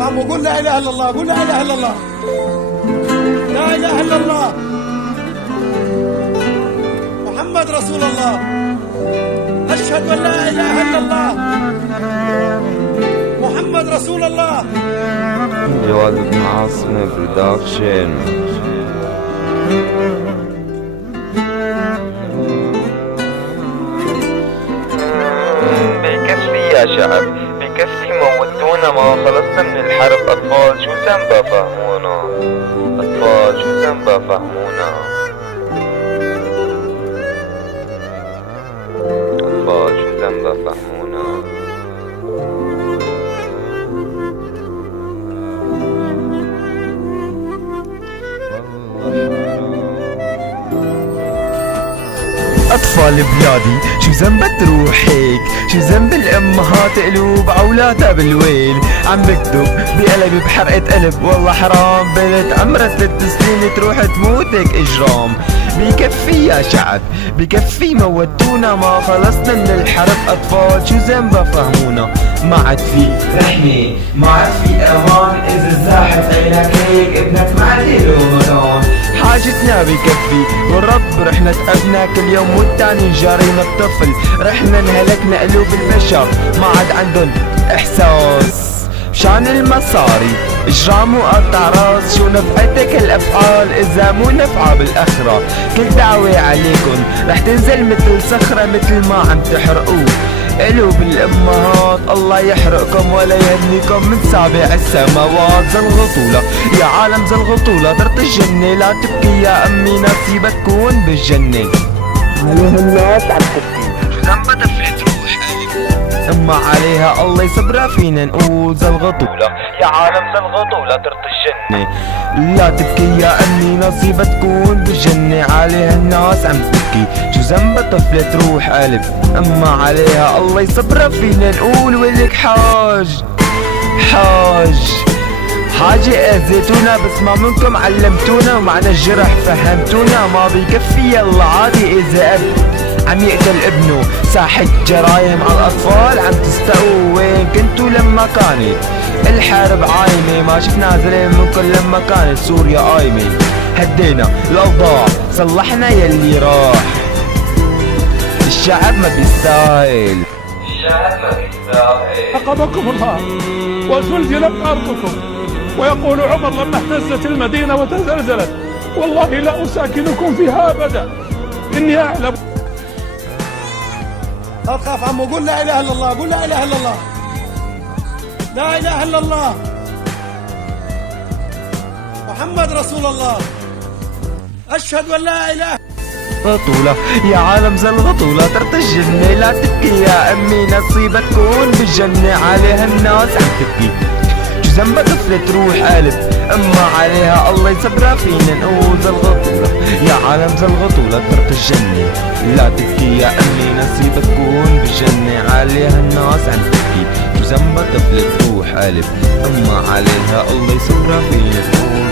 خاف عمو، قول لا اله الا الله، قول لا اله الا الله، لا اله الا الله، محمد رسول الله، اشهد ان لا اله الا الله، محمد رسول الله. جواد بن عاصم برودكشن. بكفي يا شعب، بكفي موتونا، ما خلصنا من الحرب. أطفال شو ذنبها فهمونا، أطفال شو ذنبها فهمونا، أطفال شو ذنبها فهمونا. أطفال بلادي شو ذنب تروح هيك، شو ذنب الأمهات قلوب عولاتها بالويل، عم بكتب بقلبي بحرقة قلب، والله حرام بنت عمرها 3 سنين تروح تموتك إجرام. بكفي يا شعب، بكفي موتونا، ما خلصنا من الحرب. أطفال شو ذنبها فهمونا، ما عاد في رحمة، ما عاد في أمان، إذا زاحت عينك هيك ابنك ما عاد له مران. حاجتنا بكفي والرب رحنا تعبنا كل يوم، والتاني جارينا الطفل، رحنا انهلكنا قلوب البشر، ما عاد عندن احساس شان المصاري، اجرام وقطع راس. شو نفعتك الافعال اذا مو نفعة بالاخرة؟ كل دعوة عليكن رح تنزل مثل صخرة، مثل ما عم تحرقوه قلوب الامهات. الله يحرقكم ولا يهنيكم من سابع السماوات. زلغطولة يا عالم زلغطولة، طرت الجنة لا تبكي يا امي، نصيبك تكون بالجنة. عليها الناس عم تبكي، شو ذنبها دفعت روح قلب، اما عليها الله يصبرها فينا نقول زلغطولة يا عالم زلغطولة، طرت الجنة لا تبكي يا امي، نصيبها تكون بالجنة. عليها الناس عم تبكي، شو ذنبها طفلة روح قلب، اما عليها الله يصبرها فينا نقول. ولك حاج حاجة اذيتونا، بس ما منكم علمتونا، ومعنى الجرح فهمتونا. ما بيكفي يلا عادي اذا اب عم يقتل ابنه، ساحة جرايم على الاطفال عم تستقوا. وين كنتوا لما كانت الحرب عايمة؟ ما شفنا زلم منكم لما كانت سوريا قايمة. هدينا الاوضاع، صلحنا يلي راح، الشعب ما بيستاهل، الشعب ما بيستاهل. عقبكم الله وزلزلت أرضكم. ويقول عمر لما اهتزت المدينة وتزلزلت: والله لا أساكنكم فيها أبدا، إني أعلم. لا تخاف عمو، قول لا اله الا الله، قول لا اله الا الله، لا اله الا الله، محمد رسول الله، اشهد ان لا اله. غطولة يا عالم زلغطولة، طرت الجنة لا تبكي يا امي، نصيبها تكون بالجنة. عليها الناس عم تبكي، شو ذنبها طفلة تروح قلب، اما عليها الله يصبرها فينا نقول زلغطولة يا عالم زلغطولة، طرت الجنة لا تبكي يا امي، نصيبها تكون بالجنة. عليها الناس عم تبكي، شو ذنبها طفلة تروح قلب، اما عليها الله يصبرها فينا نقول